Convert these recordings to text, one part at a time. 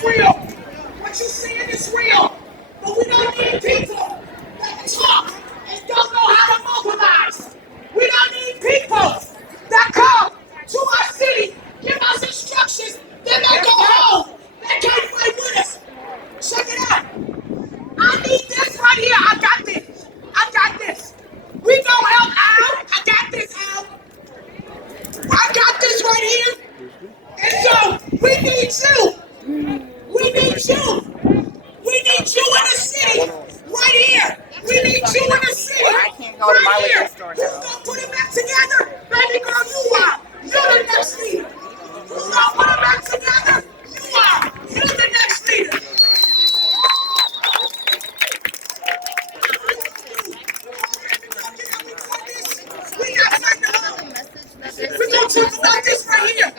is real. What you're seeing is real. But we don't need people that talk and don't know how to mobilize. We don't need people that come to our city, give us instructions, then they go home. They can't fight with us. Check it out. I need this right here. I got this. I got this. We gonna help Al. I got this, Al. I got this right here. And so we need you. We need you. We need you in the city. Right here. We need you in the city. Right here. Who's gonna put it back together? Baby girl, you are. You're the next leader. Who's gonna put it back together? You are. You're the next leader. We're going to talk about this right here.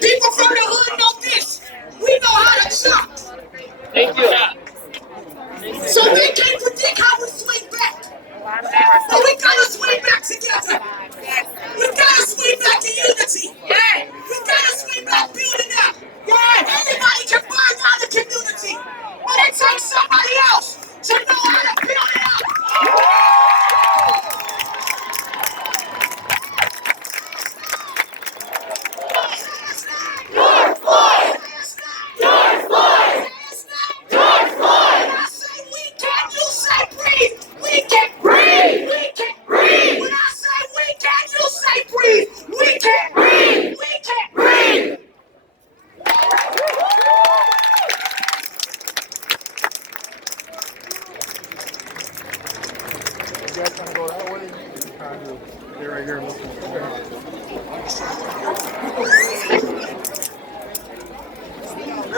People from the hood know this. We know how to chop. Thank you. So they can't predict how we swing back. But we got to swing back together. We got to swing back in unity. We got to swing back building up. Anybody can burn down the community. But it takes somebody else to know how to build it up.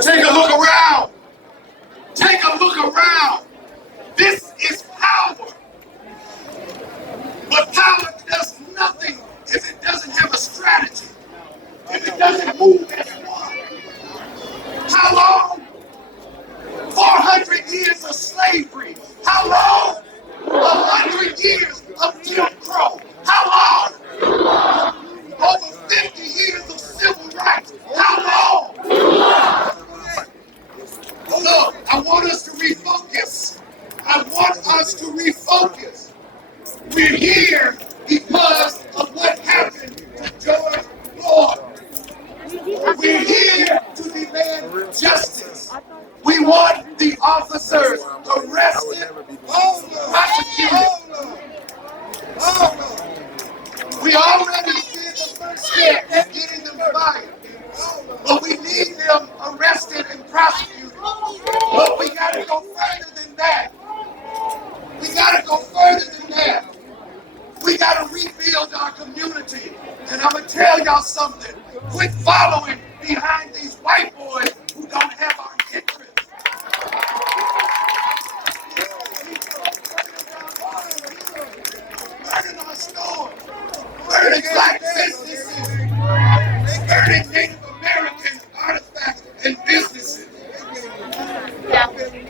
Take a look around. Take a look around. This is power. But power does nothing if it doesn't have a strategy. If it doesn't move as one. How long? 400 years of slavery. How long? 100 years of Jim Crow. How long? Over 50 years of civil rights. How long? Look, I want us to refocus. I want us to refocus. We're here because of what happened to George Floyd. We're here to demand justice. We want the officers arrested, prosecuted. We already did the first step in getting them fired. But we need them arrested and prosecuted. But we gotta go further than that. We gotta go further than that. We gotta rebuild our community. And I'm gonna tell y'all something. Quit following behind these white boys who don't have our interests. Burning our stores, burning black businesses, burning Native American artifacts and businesses.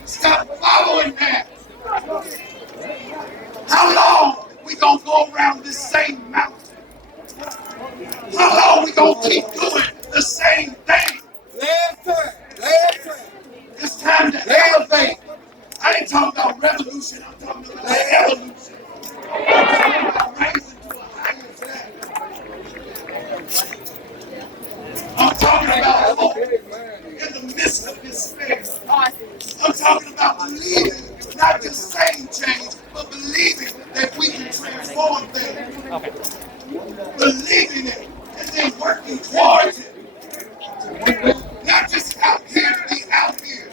Stop following that. How long we gonna go around this same mountain? How long we gonna keep doing the same thing? It's time to elevate. I ain't talking about revolution, I'm talking about evolution. I'm talking about rising to a higher status. I'm talking about hope in the midst of despair. I'm talking about believing, not just saying change, but believing that we can transform things. Believing it and then working towards it. Not just out here to be out here.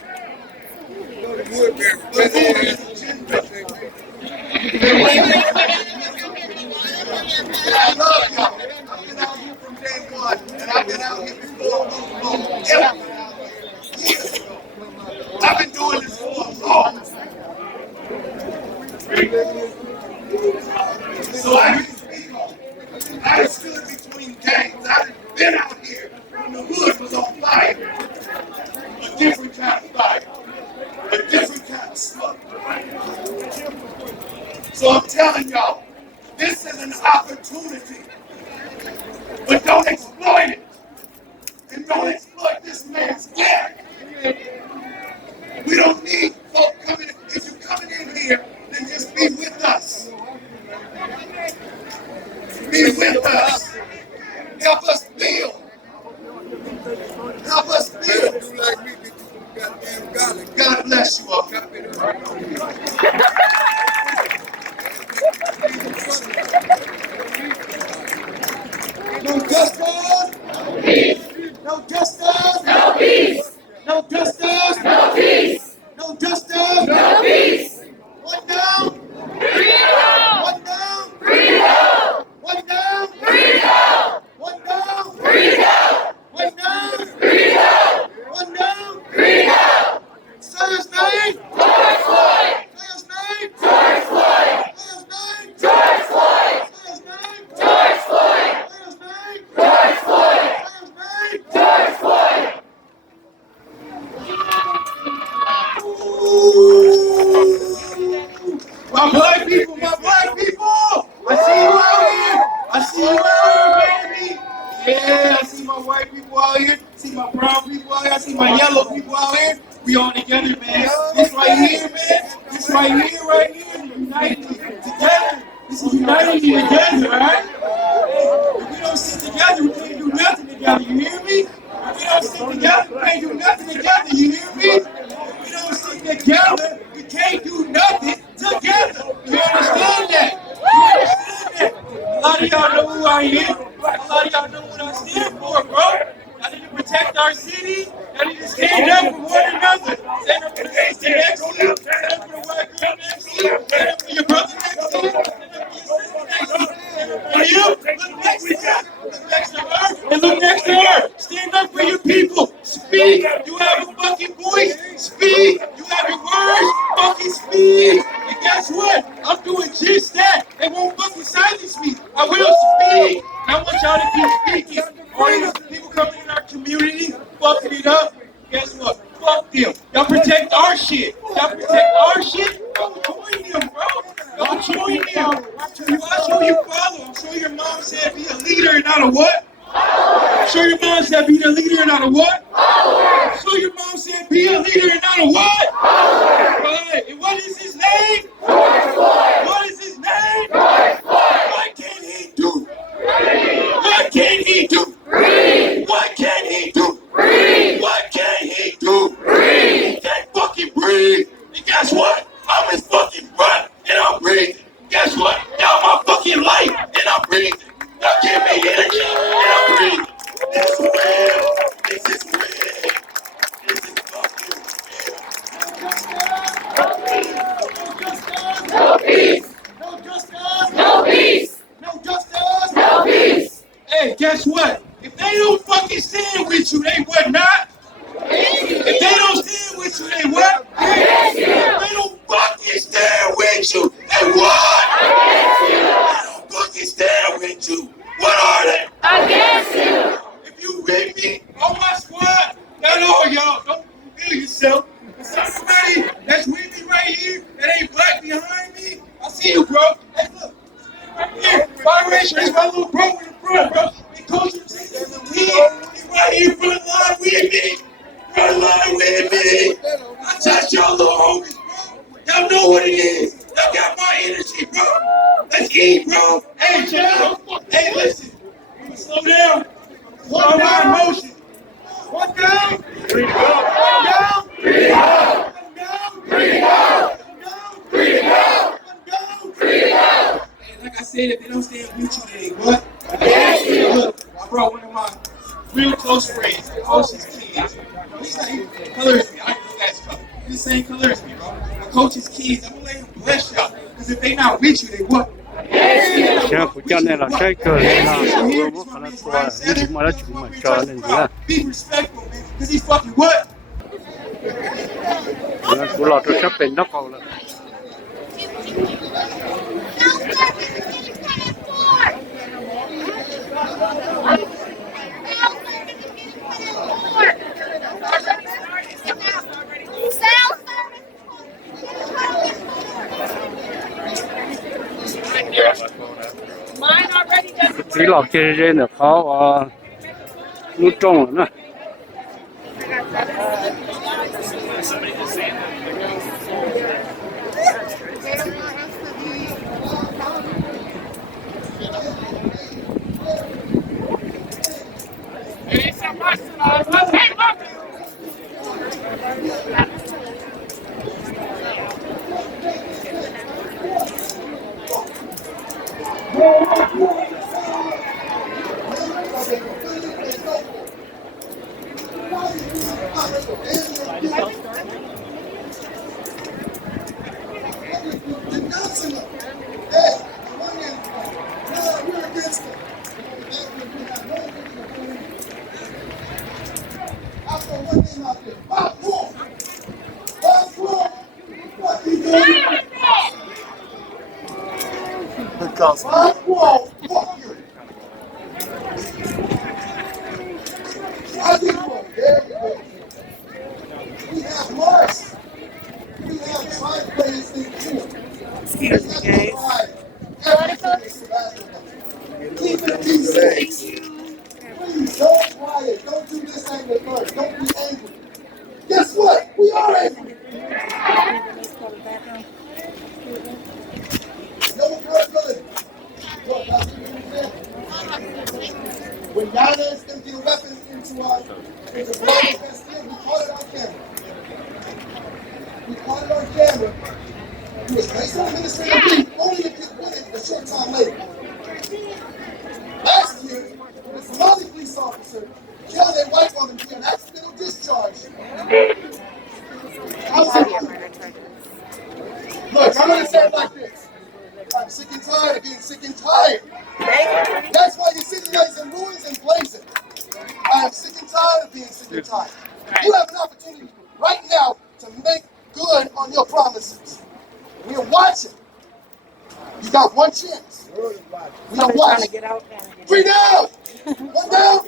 But moving an agenda. I love y'all. I've been out here from day one, and I've been out here before. Years ago. I've been doing this for a long time. So I can speak on it. I stood between gangs. I've been out here when the hood was on fire. A different kind of fire. A different kind of smoke. So I'm telling y'all, this is an opportunity. But don't exploit it. And don't exploit this man's death. black people out here. See my brown people out here. I see my yellow people out here. We all together, man. This right here, man. This right here, united together. This is united together, right? If we don't sit together, we can't do nothing together. You hear me? If we don't sit together, we can't do nothing together. You hear me? If we don't sit together, we can't do nothing together. You understand that? You understand that? A lot of y'all know who I am. A lot of y'all know what I stand for, bro. I need to protect our city. I need to stand up for one another. Stand up for the next to you. Stand up for the white girl next to you. Stand up for your brother next to you. Stand up for your sister next to you. Stand up for you. Look next to her. Look next to her. And look next to her. Stand up for your people. Speak. You have a fucking voice. Speak. You have your words. Fucking speak. And guess what? I'm doing just that. They won't fucking silence me. I will speak. I want y'all to keep speaking. All these people coming in our community, fucking it up. Guess what? Fuck them. Y'all protect our shit. Y'all protect our shit. Don't join them, bro. Don't join them. I'm sure you follow. I'm sure your mom said be a leader and not a what? I'm sure your mom said be a leader and not a what? I'm sure your mom said be a leader and not a what? Right. And what is his name? What is his name? What can he do? What can he do? What can he do? What can he do? He can't fucking breathe. And guess what? I'm his fucking breath and I'm breathing. Guess what? Y'all my fucking life and I'm breathing. Y'all give me energy and I'm breathing. This is real. This is real. This is fucking real. No peace. No justice. No peace. No justice. No peace. Hey, guess what? If they don't fucking stand with you, they what not? If they don't stand with you, they what? If they don't fucking stand with you, they what? They don't fucking stand with you. What are they? Against you. If you with me on my squad, not all y'all, don't reveal yourself. If somebody that's with me right here that ain't black behind me, I see you, bro. Hey, look. Right here, biracial, this my little bro in the front, bro. He coached him since he was a kid. He right here front line with me. Front line with me. I touch y'all little homies, bro. Y'all know what it is. Y'all got my energy, bro. Let's eat, bro. Hey, chill. Hey, listen. Slow down. Slow down motion. One down. Three down. Down. Three down. Down. Three down. Down. Three down. Down. Three down. Like I said, if they don't stand with you, they what? Yes, you. Look, I brought one of my real close friends, closest kids. He's not even color as me. I know that's color. He's the same color as me, bro. My coach's kids, I'm gonna let him bless y'all. Because if they not with you, they what? Chef cho nên là cái cơ là bố khả năng qua những mà nó chỉ mà cho nên là Be respectful, man, because he's fucking what? nó cũng lo cho sắp bên nó còn là chỉ lọt chơi chơi là khó nút trong rồi nè. Because I won't fuck you. I just want everybody. We have Mars. We have five players in here. Excuse me, guys. Keep it peaceful. Please don't quiet. There's a brother that's still, we caught it on camera. We caught it on camera. He was placed on administrative leave only to get with it a short time later. Last year, the Somali police officer killed a white woman via an accidental discharge. Look, I'm going to say it like this. I'm sick and tired of being sick and tired. That's why your city lays in ruins and blazing. I am sick and tired of being sick and tired. You have an opportunity right now to make good on your promises. We are watching. You got one chance. We are watching. 3 down. 1 down.